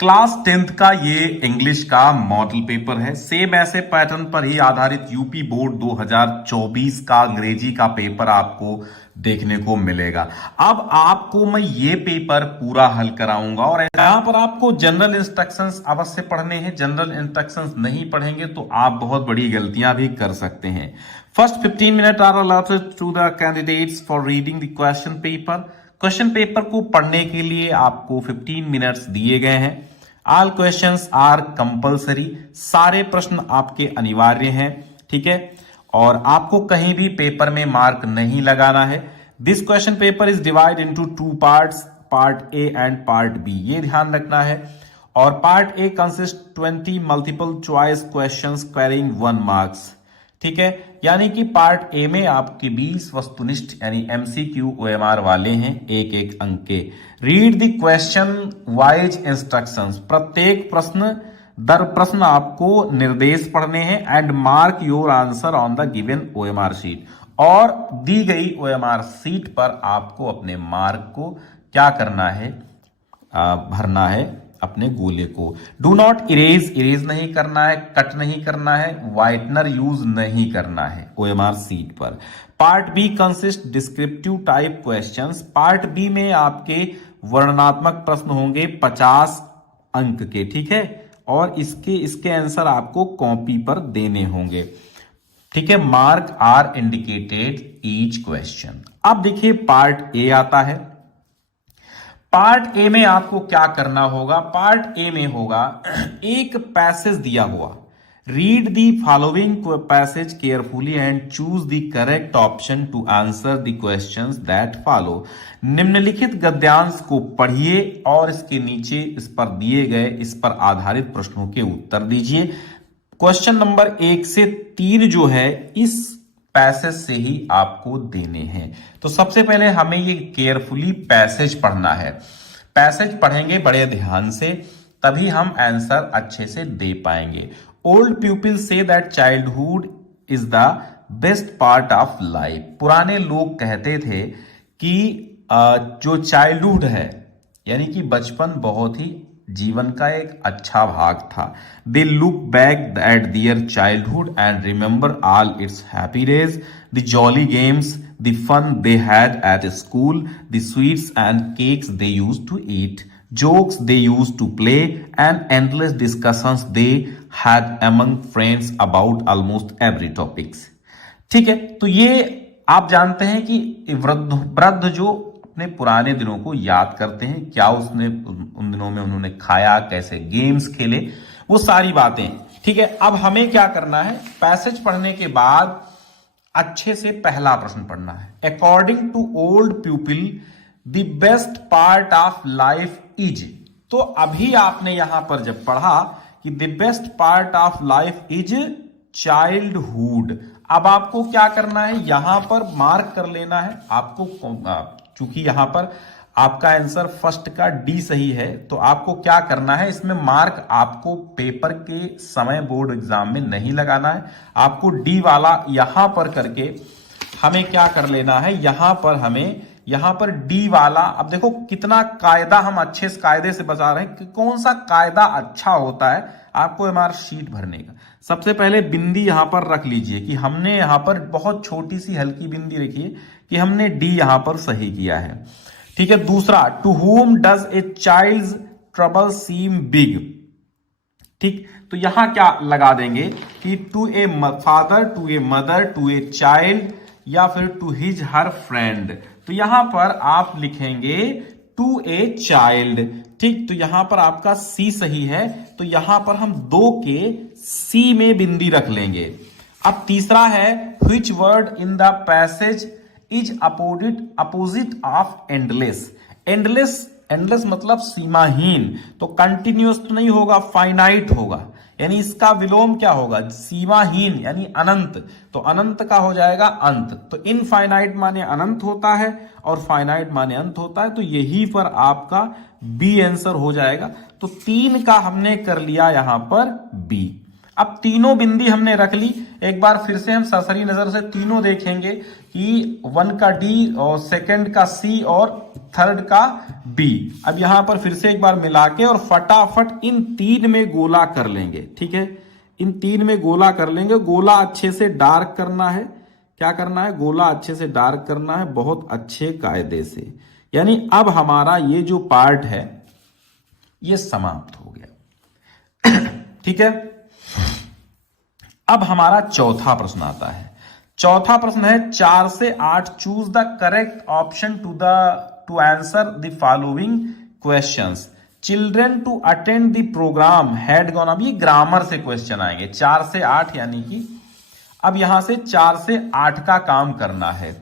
Class 10th का ये English का मॉडल पेपर है। सेम ऐसे पैटर्न पर ही आधारित यूपी बोर्ड 2024 का अंग्रेजी का पेपर आपको देखने को मिलेगा। अब आपको मैं ये पेपर पूरा हल कराऊंगा और यहां पर आपको जनरल इंस्ट्रक्शंस अवश्य पढ़ने हैं। जनरल इंस्ट्रक्शंस नहीं पढ़ेंगे तो आप बहुत बड़ी गलतियां भी कर सकते हैं। First 15 minute are allotted to the candidates for reading the question paper. Question paper को पढ़ने के लिए आपको 15 मिनट्स दिए गए हैं। ऑल क्वेश्चंस आर कंपलसरी, सारे प्रश्न आपके अनिवार्य हैं, ठीक है। और आपको कहीं भी पेपर में मार्क नहीं लगाना है। This question paper is divide into 2 parts, part A and part B, ये ध्यान रखना है। और part A consist 20 multiple choice questions carrying 1 marks, ठीक है। यानी कि पार्ट ए में आपके 20 वस्तुनिष्ठ यानी एमसीक्यू ओएमआर वाले हैं, एक एक अंक के। Read the question wise instructions, प्रत्येक प्रश्न दर प्रश्न आपको निर्देश पढ़ने हैं। And mark your answer on the given OMR sheet, और दी गई ओएमआर शीट पर आपको अपने मार्क को क्या करना है, भरना है अपने गोले को। डू नॉट इरेज, इरेज नहीं करना है, कट नहीं करना है, व्हाइटनर यूज नहीं करना है ओएमआर सीट पर। Part B consist descriptive type questions, part B में आपके वर्णनात्मक प्रश्न होंगे 50 अंक के, ठीक है। और इसके आंसर आपको कॉपी पर देने होंगे, ठीक है। Mark are indicated each question. अब देखिए पार्ट ए आता है। पार्ट ए में आपको क्या करना होगा, पार्ट ए में होगा एक पैसेज दिया हुआ। Read the following passage carefully and choose the correct option to answer the questions that follow. निम्नलिखित गद्यांश को पढ़िए और इसके नीचे इस पर दिए गए इस पर आधारित प्रश्नों के उत्तर दीजिए। क्वेश्चन नंबर 1 से 3 जो है इस पैसेज से ही आपको देने हैं। तो सबसे पहले हमें ये केयरफुली पैसेज पढ़ना है। पैसेज पढ़ेंगे बड़े ध्यान से, तभी हम आंसर अच्छे से दे पाएंगे। Old people say that childhood is the best part of life. पुराने लोग कहते थे कि जो चाइल्डहुड है यानी कि बचपन बहुत ही जीवन का एक अच्छा भाग था। They look back at their childhood and remember all its happy days, the jolly games, the fun they had at school, the sweets and cakes they used to eat, jokes they used to play, and endless discussions they had among friends about almost every topics। ठीक है, तो ये आप जानते हैं कि वृद्ध जो अपने पुराने दिनों को याद करते हैं, क्या उसने उन दिनों में उन्होंने खाया, कैसे गेम्स खेले, वो सारी बातें, ठीक है। अब हमें क्या करना है, पैसेज पढ़ने के बाद अच्छे से पहला प्रश्न पढ़ना है। According to old people the best part of life is. तो अभी आपने यहां पर जब पढ़ा कि the best part of life is childhood, अब आपको क्या करना है, यहां पर मार्क कर लेना है आपको। चूंकि यहां पर आपका आंसर फर्स्ट का डी सही है, तो आपको क्या करना है, इसमें मार्क आपको पेपर के समय बोर्ड एग्जाम में नहीं लगाना है। आपको डी वाला यहां पर करके हमें क्या कर लेना है, यहां पर डी वाला। अब देखो कितना कायदा हम अच्छे से कायदे से बता रहे हैं कि कौन सा कायदा अच्छा होता है आपको एमआर शीट भरने का। सबसे पहले बिंदी यहां पर रख लीजिए कि हमने यहां पर बहुत छोटी सी हल्की बिंदी रखी है कि हमने डी यहां पर सही किया है, ठीक है। दूसरा, to whom does a child trouble seem big, ठीक। तो यहां क्या लगा देंगे कि to a father, to a mother, to a child, या फिर टू हिज हर फ्रेंड। तो यहां पर आप लिखेंगे टू ए चाइल्ड, ठीक। तो यहां पर आपका सी सही है, तो यहां पर हम 2 के सी में बिंदी रख लेंगे। अब तीसरा है, which word in the passage is opposite of endless. Endless मतलब सीमाहीन, तो कंटिन्यूअस तो नहीं होगा, फाइनाइट होगा, यानी इसका विलोम क्या होगा, सीमाहीन यानी अनंत, तो अनंत का हो जाएगा अंत। तो इनफाइनाइट माने अनंत होता है और फाइनाइट माने अंत होता है, तो यही पर आपका बी आंसर हो जाएगा। तो 3 का हमने कर लिया यहां पर बी। अब तीनों बिंदी हमने रख ली, एक बार फिर से हम सरसरी नजर से तीनों देखेंगे कि 1 का डी और सेकंड का सी और थर्ड का बी। अब यहां पर फिर से एक बार मिला के और फटाफट इन 3 में गोला कर लेंगे। ठीक है, इन 3 में गोला कर लेंगे। गोला अच्छे से डार्क करना है। क्या करना है? गोला अच्छे से डार्क करना है, बहुत अच्छे कायदे से। यानी अब हमारा ये जो पार्ट है ये समाप्त हो गया। ठीक है, अब हमारा चौथा प्रश्न आता है। चौथा प्रश्न है 4 से 8 choose the correct option to answer the following questions. Children to attend the program had gone. अब ये ग्रामर से क्वेश्चन आएंगे 4 से 8, यानी कि अब यहां से 4 से 8 का काम करना है।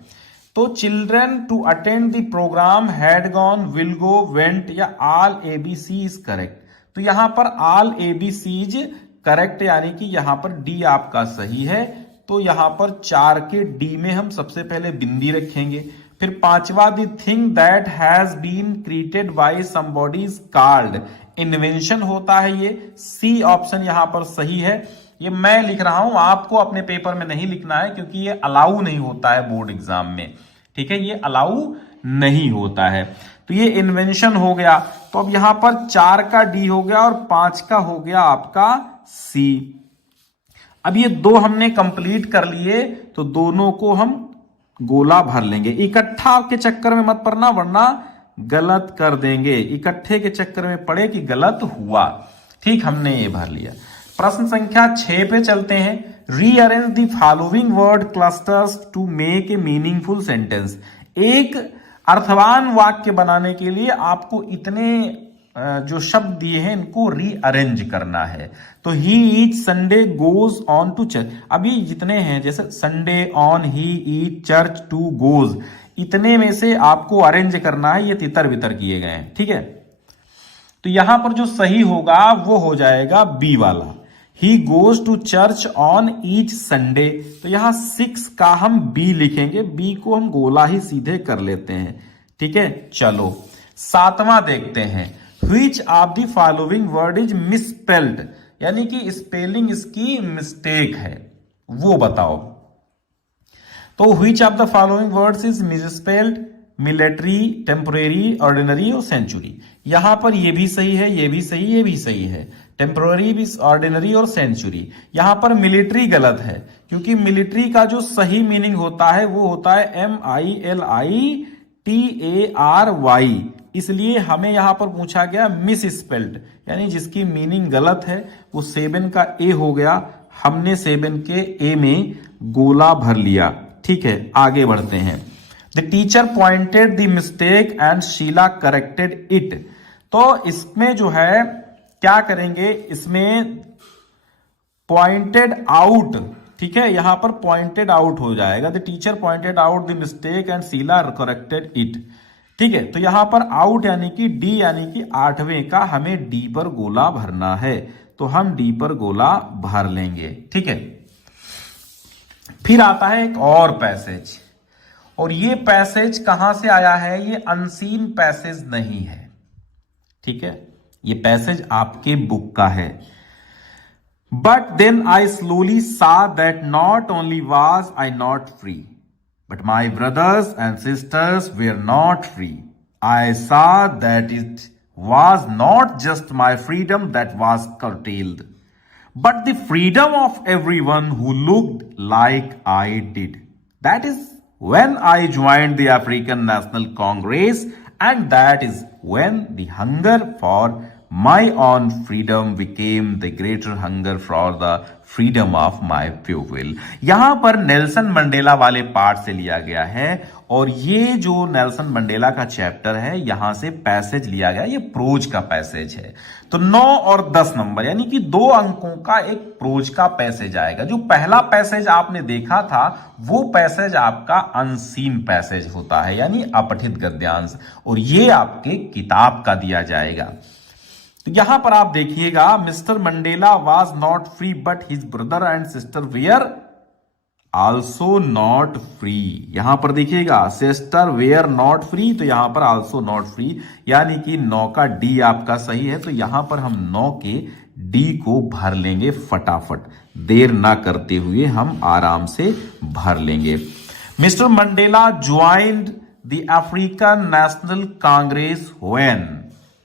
तो children to attend the program had gone, will go, went या ऑल एबीसी इज करेक्ट। तो यहां पर ऑल एबीसीज करेक्ट, यानी कि यहां पर डी आपका सही है। तो यहां पर 4 के डी में हम सबसे पहले बिंदी रखेंगे। फिर पांचवा, the thing that has been created by somebody is called. Invention होता है ये। सी ऑप्शन यहां पर सही है। ये मैं लिख रहा हूं, आपको अपने पेपर में नहीं लिखना है क्योंकि ये अलाउ नहीं होता है बोर्ड एग्जाम में। ठीक है, ये अलाउ नहीं होता है। तो ये इन्वेंशन हो गया। तो अब यहां पर 4 का डी हो गया और 5 का हो गया आपका सी। अब ये 2 हमने कंप्लीट कर लिए, तो दोनों को हम गोला भर लेंगे। इकट्ठा के चक्कर में मत पड़ना, वरना गलत कर देंगे। इकट्ठे के चक्कर में पड़े कि गलत हुआ। ठीक, हमने ये भर लिया। प्रश्न संख्या 6 पे चलते हैं। Rearrange the following word clusters to make a meaningful sentence. एक अर्थवान वाक्य बनाने के लिए आपको इतने जो शब्द दिए हैं इनको रीअरेंज करना है। तो he each Sunday goes on to church. अभी जितने हैं, जैसे Sunday, on, he eat, church, to, goes, इतने में से आपको अरेंज करना है। ये तितर बितर किए गए हैं। ठीक है, तो यहां पर जो सही होगा वो हो जाएगा बी वाला। He goes to church on each Sunday. तो यहां 6 का हम बी लिखेंगे। बी को हम गोला ही सीधे कर लेते हैं। ठीक है, चलो 7वां देखते हैं। Which of the following word is misspelled, यानी कि स्पेलिंग इसकी मिस्टेक है, वो बताओ। तो which of the following words is misspelled? Military, temporary, ordinary और सेंचुरी। यहां पर ये भी सही है, ये भी सही, ये भी सही है। टेम्पोररी भी, ऑर्डिनरी और सेंचुरी। यहां पर मिलिट्री गलत है, क्योंकि मिलिट्री का जो सही मीनिंग होता है वो होता है MILITARY। इसलिए हमें यहां पर पूछा गया मिस स्पेल्ड, यानी जिसकी मीनिंग गलत है। वो 7 का ए हो गया। हमने 7 के ए में गोला भर लिया। ठीक है, आगे बढ़ते हैं। The teacher pointed the mistake and Sheela corrected it. तो इसमें जो है क्या करेंगे, इसमें पॉइंटेड आउट। ठीक है, यहां पर पॉइंटेड आउट हो जाएगा। The teacher pointed out the mistake and Sheela corrected it. ठीक है, तो यहां पर आउट यानी कि डी, यानी कि 8वें का हमें डी पर गोला भरना है। तो हम डी पर गोला भर लेंगे। ठीक है, फिर आता है एक और पैसेज, और ये पैसेज कहां से आया है? ये अनसीन पैसेज नहीं है। ठीक है, ये पैसेज आपके बुक का है। बट देन आई स्लोली सा that not only was I not free, but my brothers and sisters were not free. I saw that it was not just my freedom that was curtailed, but the freedom of everyone who looked like I did. That is when I joined the African National Congress, and that is when the hunger for my own freedom became the greater hunger for the freedom of my people. यहां पर Nelson Mandela वाले part से लिया गया है, और ये जो नेल्सन मंडेला का चैप्टर है यहां से पैसेज लिया गया। ये प्रोज का पैसेज है। तो 9 और 10 नंबर यानी कि 2 अंकों का एक प्रोज का पैसेज आएगा। जो पहला पैसेज आपने देखा था वो पैसेज आपका अनसीन पैसेज होता है, यानी अपठित गद्यांश, और ये आपके किताब का दिया जाएगा। तो यहां पर आप देखिएगा, mister Mandela was not free but his brother and sister where also not free. यहां पर देखिएगा सिस्टर वेयर नॉट फ्री, तो यहां पर आल्सो नॉट फ्री, यानी कि 9 का डी आपका सही है। तो यहां पर हम 9 के डी को भर लेंगे फटाफट, देर ना करते हुए हम आराम से भर लेंगे। Mister Mandela joined the African national Congress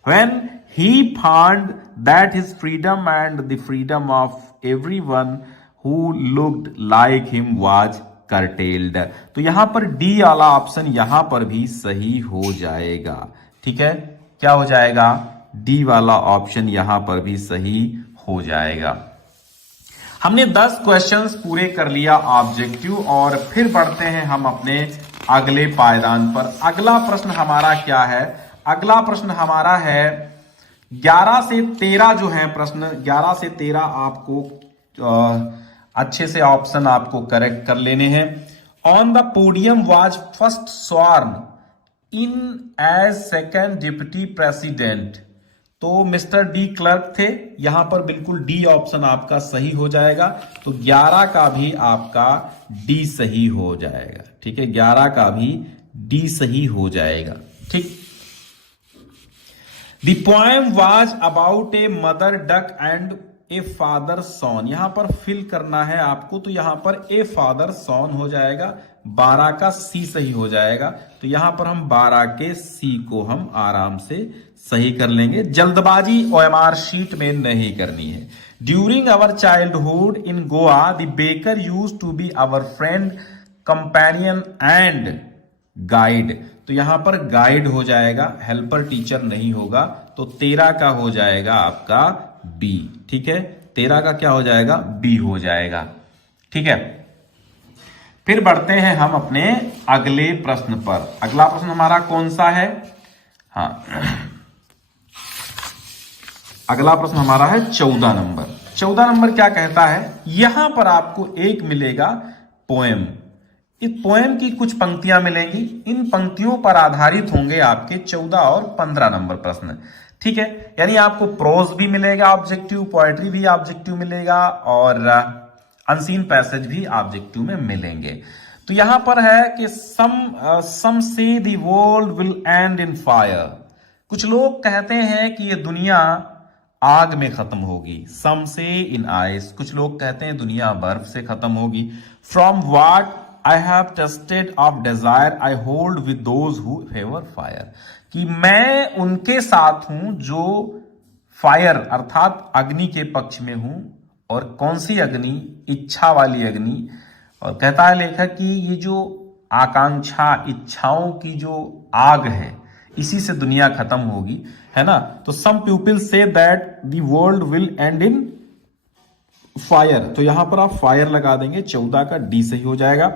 when he found that his freedom and the freedom of everyone who looked like him was curtailed। तो यहां पर डी वाला ऑप्शन यहां पर भी सही हो जाएगा। ठीक है, क्या हो जाएगा? डी वाला ऑप्शन यहां पर भी सही हो जाएगा। हमने 10 क्वेश्चंस पूरे कर लिया ऑब्जेक्टिव, और फिर बढ़ते हैं हम अपने अगले पायदान पर। अगला प्रश्न हमारा क्या है? अगला प्रश्न हमारा है 11 से 13 जो है प्रश्न, 11 से 13 आपको अच्छे से ऑप्शन आपको करेक्ट कर लेने हैं। On the podium was first sworn in as second deputy president, तो मिस्टर डी क्लर्क थे। यहां पर बिल्कुल डी ऑप्शन आपका सही हो जाएगा। तो 11 का भी आपका डी सही हो जाएगा। ठीक है, 11 का भी डी सही हो जाएगा। ठीक। The poem was about a mother duck and a father swan। यहां पर फिल करना है आपको, तो यहां पर a father swan हो जाएगा। 12 का सी सही हो जाएगा। तो यहां पर हम 12 के सी को हम आराम से सही कर लेंगे। जल्दबाजी OMR शीट में नहीं करनी है। During our childhood in Goa the baker used to be our friend companion and guide. तो यहां पर गाइड हो जाएगा, हेल्पर टीचर नहीं होगा। तो 13 का हो जाएगा आपका बी। ठीक है, 13 का क्या हो जाएगा? बी हो जाएगा। ठीक है, फिर बढ़ते हैं हम अपने अगले प्रश्न पर। अगला प्रश्न हमारा कौन सा है? हाँ, अगला प्रश्न हमारा है 14 नंबर। 14 नंबर क्या कहता है? यहां पर आपको एक मिलेगा पोएम। इस पोएम की कुछ पंक्तियां मिलेंगी। इन पंक्तियों पर आधारित होंगे आपके 14 और 15 नंबर प्रश्न। ठीक है, यानी आपको प्रोज भी मिलेगा ऑब्जेक्टिव, पोएट्री भी ऑब्जेक्टिव मिलेगा, और अनसीन पैसेज भी ऑब्जेक्टिव में मिलेंगे। तो यहां पर है कि सम से the world will end in fire. कुछ लोग कहते हैं कि ये दुनिया आग में खत्म होगी। सम से इन आइस। कुछ लोग कहते हैं दुनिया बर्फ से खत्म होगी। From what I have tested of desire I hold with those who favor fire। कि मैं उनके साथ हूं जो फायर अर्थात अग्नि के पक्ष में हूं। और कौन सी अग्नि? इच्छा वाली अग्नि। और कहता है लेखक कि ये जो आकांक्षा, इच्छाओं की जो आग है, इसी से दुनिया खत्म होगी, है ना। तो some people say that the world will end in fire. तो यहां पर आप फायर लगा देंगे। 14 का डी सही हो जाएगा।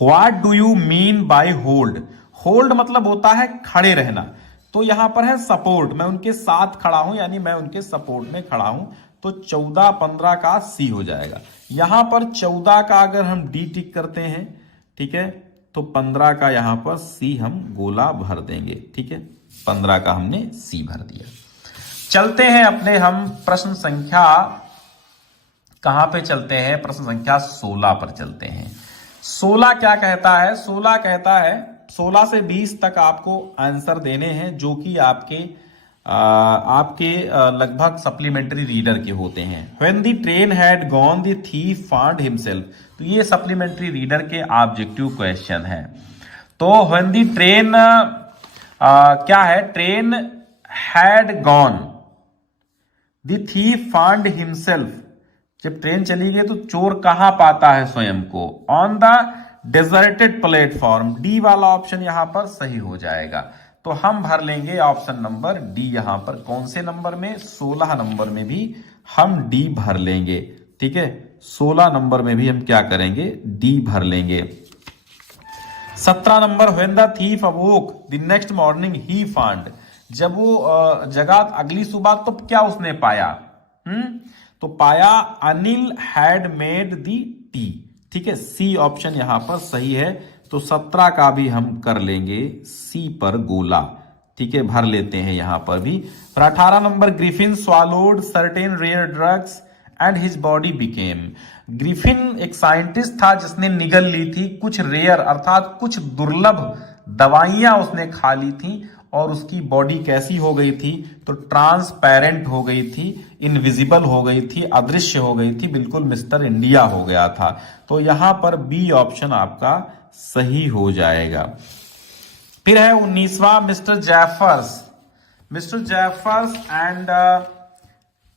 What do you mean by hold? Hold मतलब होता है खड़े रहना। तो यहां पर है सपोर्ट। मैं उनके साथ खड़ा हूं, यानी मैं उनके सपोर्ट में खड़ा हूं। तो 14 15 का सी हो जाएगा। यहां पर 14 का अगर हम डी टिक करते हैं, ठीक है, तो 15 का यहां पर सी हम गोला भर देंगे। ठीक है, 15 का हमने सी भर दिया। चलते हैं अपने हम प्रश्न संख्या, कहां पे चलते हैं? प्रश्न संख्या 16 पर चलते हैं। 16 क्या कहता है? 16 कहता है 16 से 20 तक आपको आंसर देने हैं, जो कि आपके लगभग सप्लीमेंट्री रीडर के होते हैं। When the train had gone, the thief found himself। तो ये सप्लीमेंट्री रीडर के ऑब्जेक्टिव क्वेश्चन है। तो when the train क्या है? Train had gone, the thief found himself। जब ट्रेन चली गई तो चोर कहां पाता है स्वयं को? On the deserted platform. D वाला ऑप्शन यहां पर सही हो जाएगा। तो हम भर लेंगे ऑप्शन नंबर डी। यहां पर कौन से नंबर में? 16 नंबर में भी हम डी भर लेंगे। ठीक है, 16 नंबर में भी हम क्या करेंगे? डी भर लेंगे। 17 number, when the thief अवोक the next morning he found. जब वो जगा अगली सुबह तो क्या उसने पाया? तो पाया Anil had made the T. ठीक है, सी ऑप्शन यहां पर सही है। तो 17 का भी हम कर लेंगे सी पर गोला। ठीक है, भर लेते हैं यहां पर भी। और 18 number, Griffin swallowed certain rare drugs and his body became. Griffin एक साइंटिस्ट था जिसने निगल ली थी कुछ रेयर अर्थात कुछ दुर्लभ दवाइयां उसने खा ली थी और उसकी बॉडी कैसी हो गई थी, तो ट्रांसपेरेंट हो गई थी, इनविजिबल हो गई थी, अदृश्य हो गई थी, बिल्कुल मिस्टर इंडिया हो गया था। तो यहां पर बी ऑप्शन आपका सही हो जाएगा। फिर है 19वां, mister Jaffers. Mister Jaffers and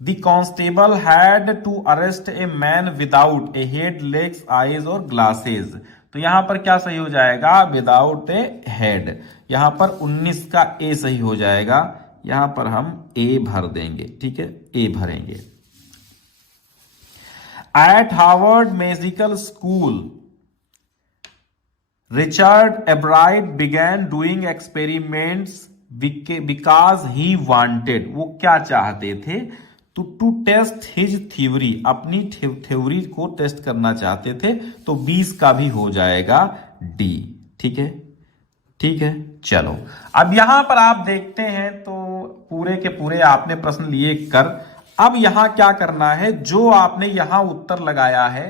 the constable had to arrest a man without a head, legs, eyes और ग्लासेस। तो यहां पर क्या सही हो जाएगा, विदाउट ए हेड। यहां पर 19 का ए सही हो जाएगा, यहां पर हम ए भर देंगे, ठीक है, ए भरेंगे। Eight Harvard medical school Richard एब्राइट began doing experiments because he wanted, वो क्या चाहते थे, टू टेस्ट हिज थ्योरी, अपनी थ्योरी को टेस्ट करना चाहते थे। तो 20 का भी हो जाएगा डी, ठीक है, ठीक है। चलो अब यहां पर आप देखते हैं तो पूरे के पूरे आपने प्रश्न लिए कर। अब यहां क्या करना है, जो आपने यहां उत्तर लगाया है,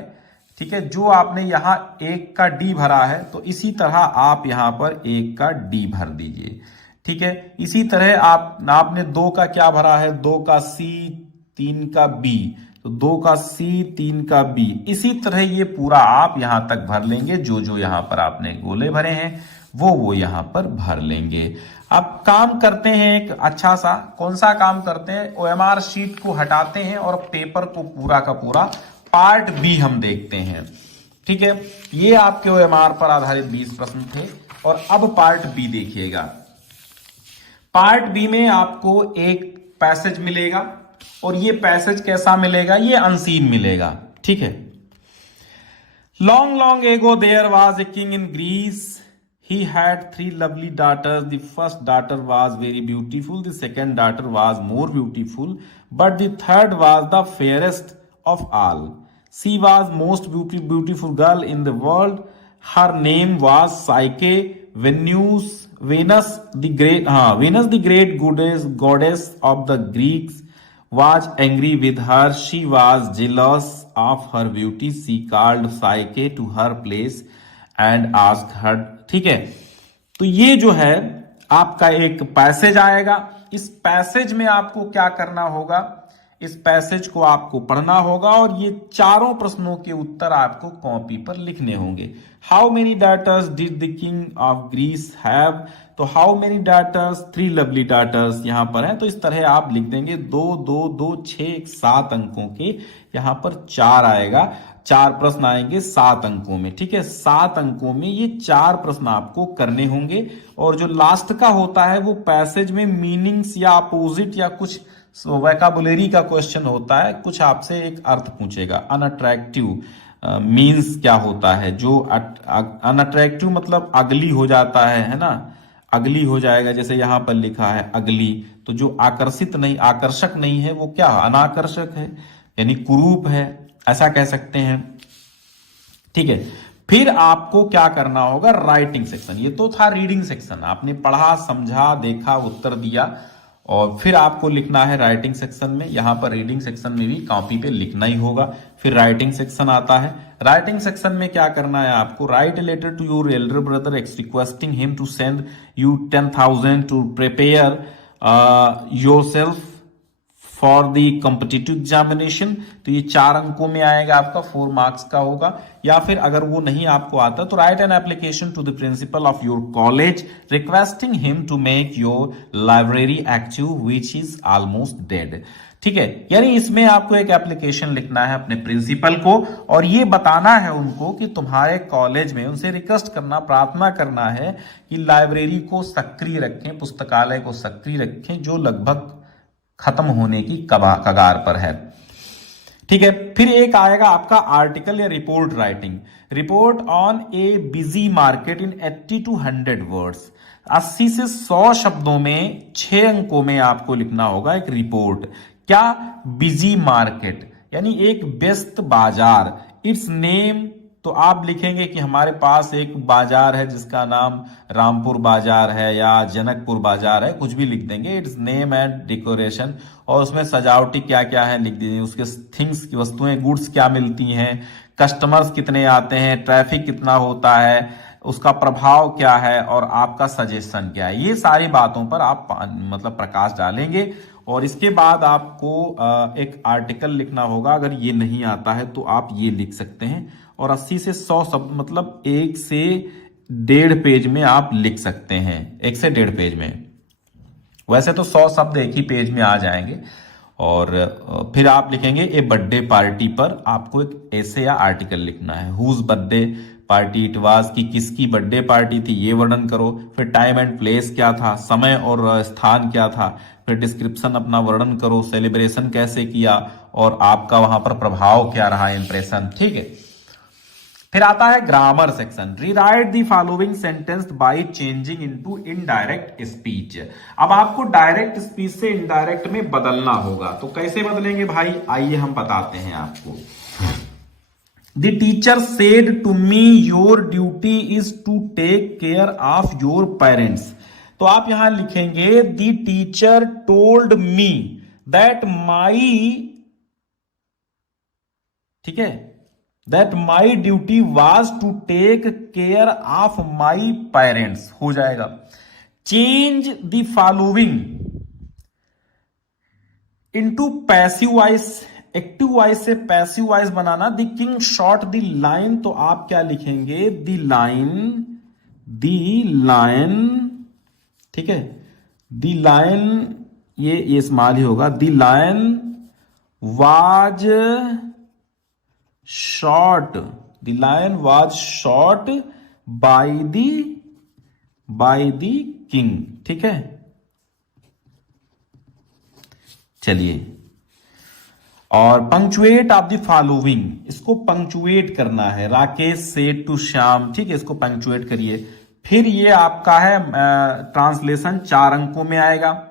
ठीक है, जो आपने यहां 1 का डी भरा है, तो इसी तरह आप यहां पर 1 का डी भर दीजिए, ठीक है। इसी तरह आपने 2 का क्या भरा है, 2 का सी, 3 का बी, तो 2 का सी, 3 का बी। इसी तरह ये पूरा आप यहां तक भर लेंगे, जो जो यहां पर आपने गोले भरे हैं वो यहां पर भर लेंगे। अब काम करते हैं एक अच्छा सा, कौन सा काम करते हैं, ओएमआर शीट को हटाते हैं और पेपर को पूरा का पूरा पार्ट बी हम देखते हैं, ठीक है। ये आपके ओएमआर पर आधारित 20 प्रश्न थे और अब पार्ट बी देखिएगा। पार्ट बी में आपको एक पैसेज मिलेगा और ये पैसेज कैसा मिलेगा, ये अनसीन मिलेगा, ठीक है। Long long ago there was a king in Greece, he had 3 lovely daughters. The first daughter was very beautiful, the second daughter was more beautiful, but the third was the fairest of all. She was most beautiful girl in the world. Her name was Psyche. Venus the great goddess of the Greeks was angry with her. She was jealous of her beauty. She called Psyche to her place and asked her, ठीक है। तो ये जो है आपका एक passage आएगा, इस पैसेज में आपको क्या करना होगा, इस पैसेज को आपको पढ़ना होगा और ये चारों प्रश्नों के उत्तर आपको कॉपी पर लिखने होंगे। How many daughters did the king of Greece have, तो how many daughters, 3 lovely daughters यहां पर है, तो इस तरह आप लिख देंगे 2 2 2 6 7 अंकों के, यहां पर 4 आएगा, 4 प्रश्न आएंगे 7 अंकों में, ठीक है। 7 अंकों में ये 4 प्रश्न आपको करने होंगे और जो लास्ट का होता है वो पैसेज में मीनिंग्स या अपोजिट या कुछ वोकैबुलरी का क्वेश्चन होता है, कुछ आपसे एक अर्थ पूछेगा। अनअट्रैक्टिव मीन्स क्या होता है, जो अनअट्रैक्टिव मतलब अगली हो जाता है ना, अगली हो जाएगा, जैसे यहां पर लिखा है अगली, तो जो आकर्षित नहीं, आकर्षक नहीं है वो क्या, अनाकर्षक है, यानी कुरूप है, ऐसा कह सकते हैं, ठीक है। फिर आपको क्या करना होगा, राइटिंग सेक्शन। ये तो था रीडिंग सेक्शन, आपने पढ़ा, समझा, देखा, उत्तर दिया, और फिर आपको लिखना है राइटिंग सेक्शन में। यहां पर रीडिंग सेक्शन में भी कॉपी पे लिखना ही होगा। फिर राइटिंग सेक्शन आता है, राइटिंग सेक्शन में क्या करना है आपको, write a letter to your elder brother requesting him to send you 10,000 to prepare yourself for the competitive examination. तो ये 4 अंकों में आएगा, आपका 4 मार्क्स का होगा। या फिर अगर वो नहीं आपको आता तो write an application to the principal of your college requesting him to make your library active which is almost dead, ठीक है। यानी इसमें आपको एक एप्लीकेशन लिखना है अपने प्रिंसिपल को और ये बताना है उनको कि तुम्हारे कॉलेज में, उनसे रिक्वेस्ट करना, प्रार्थना करना है कि लाइब्रेरी को सक्रिय रखें, पुस्तकालय को सक्रिय रखें, जो लगभग खत्म होने की कगार पर है, ठीक है। फिर एक आएगा आपका आर्टिकल या report writing, report on A busy market in 80 to 100 words. 80 से 100 शब्दों में 6 अंकों में आपको लिखना होगा एक रिपोर्ट। क्या, बिजी मार्केट यानी एक व्यस्त बाजार। इट्स नेम तो आप लिखेंगे कि हमारे पास एक बाजार है जिसका नाम रामपुर बाजार है या जनकपुर बाजार है, कुछ भी लिख देंगे, इट्स नेम एंड डेकोरेशन, और उसमें सजावटी क्या क्या है लिख दीजिए, उसके थिंग्स की वस्तुएं गुड्स क्या मिलती हैं, कस्टमर्स कितने आते हैं, ट्रैफिक कितना होता है, उसका प्रभाव क्या है और आपका सजेशन क्या है। ये सारी बातों पर आप मतलब प्रकाश डालेंगे। और इसके बाद आपको एक आर्टिकल लिखना होगा। अगर ये नहीं आता है तो आप ये लिख सकते हैं, और 80 से 100 शब्द मतलब 1 से 1.5 पेज में आप लिख सकते हैं, 1 से 1.5 पेज में। वैसे तो 100 शब्द एक ही पेज में आ जाएंगे। और फिर आप लिखेंगे ए बर्थडे पार्टी पर आपको एक ऐसे या आर्टिकल लिखना है। Whose birthday party it was, कि किसकी बर्थडे पार्टी थी ये वर्णन करो। फिर टाइम एंड प्लेस क्या था, समय और स्थान क्या था। फिर डिस्क्रिप्शन अपना वर्णन करो, सेलिब्रेशन कैसे किया और आपका वहां पर प्रभाव क्या रहा, इंप्रेशन। ठीक है। फिर आता है grammar section. Rewrite the following sentence by changing into indirect speech. अब आपको डायरेक्ट स्पीच से इनडायरेक्ट में बदलना होगा। तो कैसे बदलेंगे भाई, आइए हम बताते हैं आपको। The teacher said to me your duty is to take care of your parents. तो आप यहां लिखेंगे the teacher told me that my, ठीक है, that my duty was to take care of my parents, हो जाएगा। Change the following into passive voice, active voice से passive voice बनाना। The king shot the line, तो आप क्या लिखेंगे, द लाइन, ठीक है, द लाइन, ये स्मॉल ही होगा। The line was shot, the line was shot by the king, ठीक है। चलिए, और पंक्चुएट ऑफ द फॉलोइंग, इसको पंक्चुएट करना है। राकेश सेड टू श्याम, ठीक है, इसको पंक्चुएट करिए। फिर ये आपका है ट्रांसलेशन 4 अंकों में आएगा।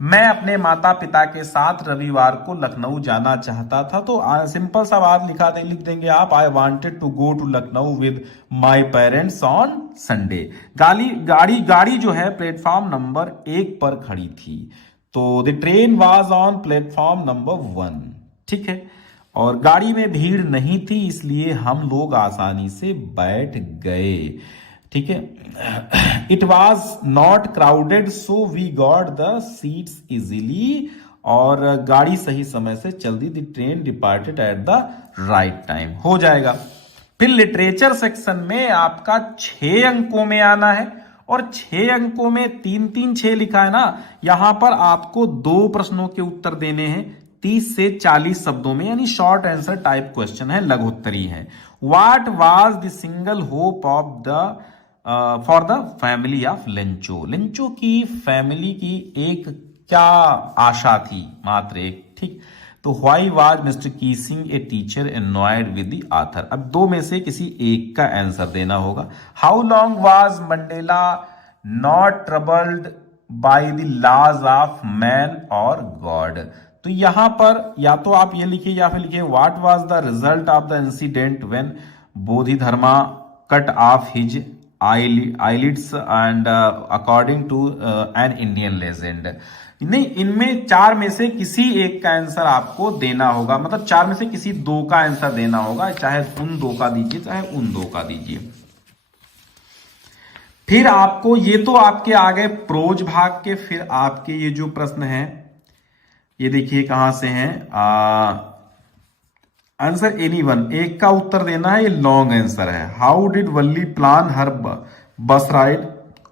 मैं अपने माता पिता के साथ रविवार को लखनऊ जाना चाहता था। तो सिंपल सा बात लिख देंगे आप, I wanted to go to Lucknow with my parents on Sunday. गाड़ी जो है प्लेटफॉर्म नंबर 1 पर खड़ी थी। तो the train was on platform number 1, ठीक है। और गाड़ी में भीड़ नहीं थी, इसलिए हम लोग आसानी से बैठ गए, ठीक है। It was not crowded so we got the seats easily, और गाड़ी सही समय से चल दी। The train departed at the right time, हो जाएगा। फिर लिटरेचर सेक्शन में आपका 6 अंकों में आना है, और 6 अंकों में 3 6 लिखा है ना। यहां पर आपको 2 प्रश्नों के उत्तर देने हैं 30 से 40 शब्दों में, यानी शॉर्ट आंसर टाइप क्वेश्चन है, लघुत्तरी है। What was the single hope of the for the family of Lencho, Lencho की फैमिली की एक क्या आशा थी, मात्र एक, ठीक। तो why was mister Keesing a teacher annoyed with the author. अब 2 में से किसी एक का आंसर देना होगा। How long was Mandela not troubled by the laws of man और गॉड। तो यहां पर या तो आप ये लिखिए या फिर लिखिए what was the result of the incident when Bodhidharma cut off his eyelids and according to an Indian legend। नहीं, इनमें 4 में से किसी एक का आंसर आपको देना होगा, मतलब 4 में से किसी 2 का आंसर देना होगा, चाहे उन 2 का दीजिए चाहे उन 2 का दीजिए। फिर आपको ये तो आपके आ गए प्रोज भाग के। फिर आपके ये जो प्रश्न है ये देखिए कहां से हैं। आंसर एनीवन, एक का उत्तर देना है, ये लॉन्ग आंसर है। How did Valli plan her bus ride,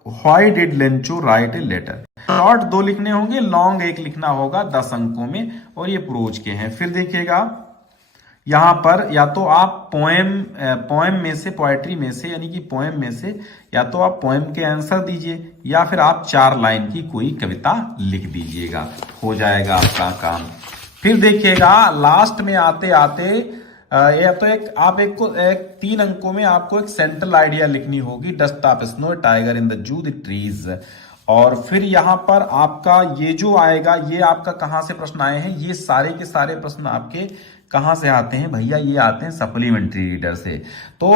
why did Lencho write a letter. Short 2 लिखने होंगे, लॉन्ग 1 लिखना होगा 10 अंकों में, और ये प्रोज के हैं। फिर देखिएगा यहां पर या तो आप पोएम में से, पोएट्री में से, यानी कि पोएम में से या तो आप पोएम के आंसर दीजिए या फिर आप 4 लाइन की कोई कविता लिख दीजिएगा, हो जाएगा आपका काम। फिर देखिएगा लास्ट में आते आते या तो एक 3 अंकों में आपको एक सेंट्रल आइडिया लिखनी होगी। Dust of snow tiger in the zoo the trees. और फिर यहां पर आपका ये जो आएगा, ये आपका कहां से प्रश्न आए हैं, ये सारे के सारे प्रश्न आपके कहां से आते हैं भैया? ये आते हैं सप्लीमेंट्री रीडर से। तो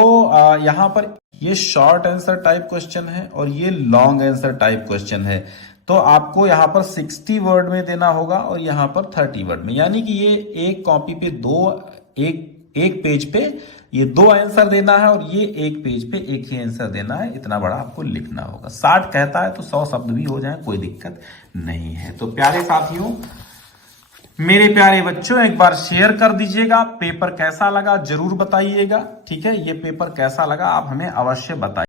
यहां पर ये शॉर्ट आंसर टाइप क्वेश्चन है और ये लॉन्ग आंसर टाइप क्वेश्चन है। तो आपको यहां पर 60 वर्ड में देना होगा और यहां पर 30 वर्ड में, यानी कि ये एक कॉपी पे एक पेज पे ये 2 आंसर देना है और ये एक पेज पे एक ही आंसर देना है। इतना बड़ा आपको लिखना होगा। 60 कहता है तो 100 शब्द भी हो जाए, कोई दिक्कत नहीं है। तो प्यारे साथियों, मेरे प्यारे बच्चों, एक बार शेयर कर दीजिएगा। पेपर कैसा लगा जरूर बताइएगा, ठीक है? ये पेपर कैसा लगा आप हमें अवश्य बताइए।